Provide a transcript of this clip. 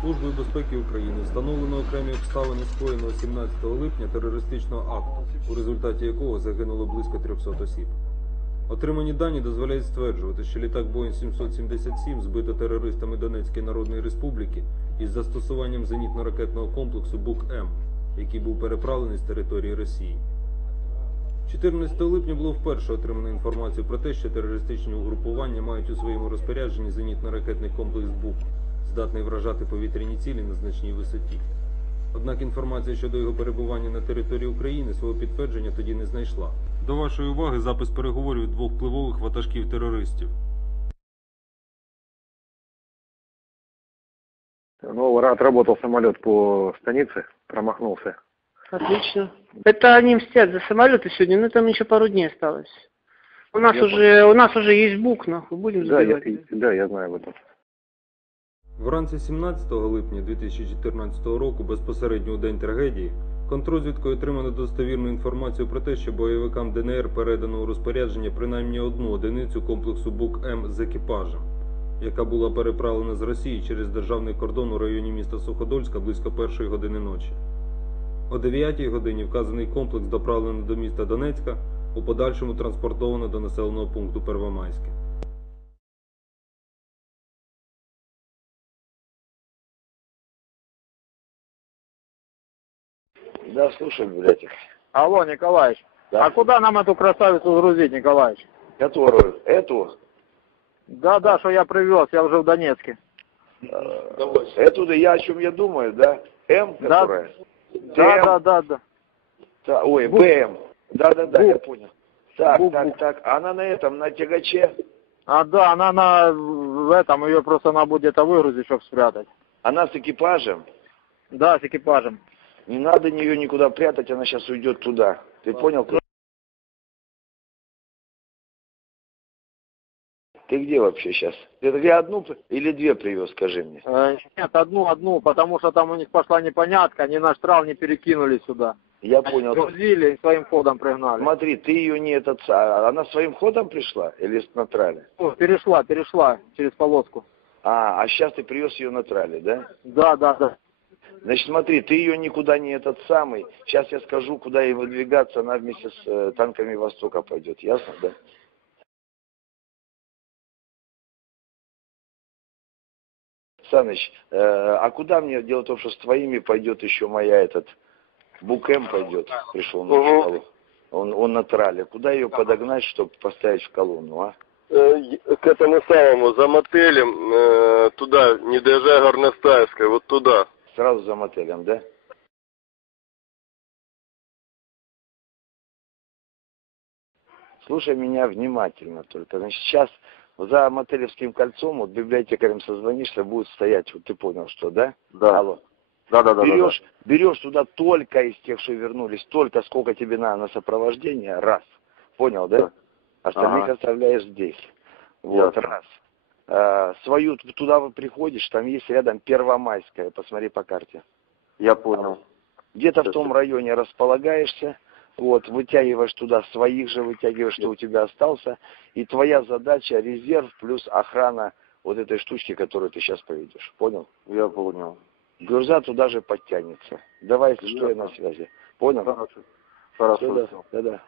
Службою безпеки України встановлено окремі обставини скоєного 17 липня терористичного акту, у результаті якого загинуло близько 300 осіб. Отримані дані дозволяють стверджувати, що літак Boeing 777 збито терористами Донецької Народної Республіки із застосуванням зенітно-ракетного комплексу БУК-М, який був переправлений з території Росії. 14 липня було вперше отримано інформацію про те, що терористичні угрупування мають у своєму розпорядженні зенітно-ракетний комплекс БУК, здатний вражати повітряні цілі на значній висоті. Однак інформація щодо його перебування на території України свого підтвердження тоді не знайшла. До вашої уваги запис переговорів двох впливових ватажків терористів. Ну, отработал самолет по станице, промахнулся. Отлично. Это они мстят за самолеты сегодня, но там еще пару дней осталось. У нас Я уже у нас уже есть бук, нахуй, будем Да, я, сбивать. да, я знаю об этом. Вранці 17 липня 2014 року, безпосередньо у день трагедії, контрозвідкою отримано достовірну інформацію про те, що бойовикам ДНР передано у розпорядження принаймні одну одиницю комплексу БУК-М з екіпажем, яка була переправлена з Росії через державний кордон у районі міста Суходольська близько першої години ночі. О 9 годині вказаний комплекс доправлено до міста Донецька, у подальшому транспортовано до населеного пункту Первомайське. Да, слушай, блядь, их. Алло, Николаевич, Да. а куда нам эту красавицу грузить, Николаевич? Которую? Эту? Да, да, что я привез, я уже в Донецке. Э, Эту, да я о чем я думаю, да? М, Да. которая? Да, да, да, да. Та- ой. БМ. Да-да-да, я Бук. понял. Так, Бук, так, бук. так. Она на этом, на тягаче? А да, она на в этом, ее просто надо будет где-то выгрузить, чтобы спрятать. Она с экипажем? Да, с экипажем. Не надо ее никуда прятать, она сейчас уйдет туда. Ты понял? Ты где вообще сейчас? Ты где одну или две привез, скажи мне? Э, нет, одну, одну, потому что там у них пошла непонятка, они наш трав не перекинули сюда. Я понял. Грузили и своим ходом пригнали. Смотри, ты ее не этот... а Она своим ходом пришла или с натраля? О, перешла, перешла через полоску. А, а сейчас ты привез ее на трале, да? Да, да, да. Значит, смотри, ты ее никуда не этот самый. Сейчас я скажу, куда ей выдвигаться, она вместе с э, танками Востока пойдет. Ясно, да? Саныч, э, а куда мне? Дело в том, что с твоими пойдет еще моя этот Букэм пойдет. Пришел на школу. Он, он на трале. Куда ее подогнать, чтобы поставить в колонну, а? Э, к этому самому, за мотелем, э, туда, не доезжая Горностаевской, вот туда. Сразу за мотелем, да? Слушай меня внимательно только. Значит, сейчас за мотелевским кольцом, вот библиотекарем созвонишься, будет стоять, вот ты понял, что, да? Да. Алло. Да, да, да. берешь, берешь туда только из тех, что вернулись, только сколько тебе надо на сопровождение, раз. Понял, да? Да. Остальных Ага. оставляешь здесь. Вот, Ясно. раз. А, свою, туда вы приходишь, там есть рядом Первомайская, посмотри по карте. Я понял. Где-то в том я- районе располагаешься, вот, вытягиваешь туда своих же, вытягиваешь, что у тебя остался, и твоя задача резерв плюс охрана вот этой штучки, которую ты сейчас поведешь. Понял? Я понял. Гюрза туда же подтянется. Давай, если что, я на связи. Понял? Хорошо. Хорошо. Всё,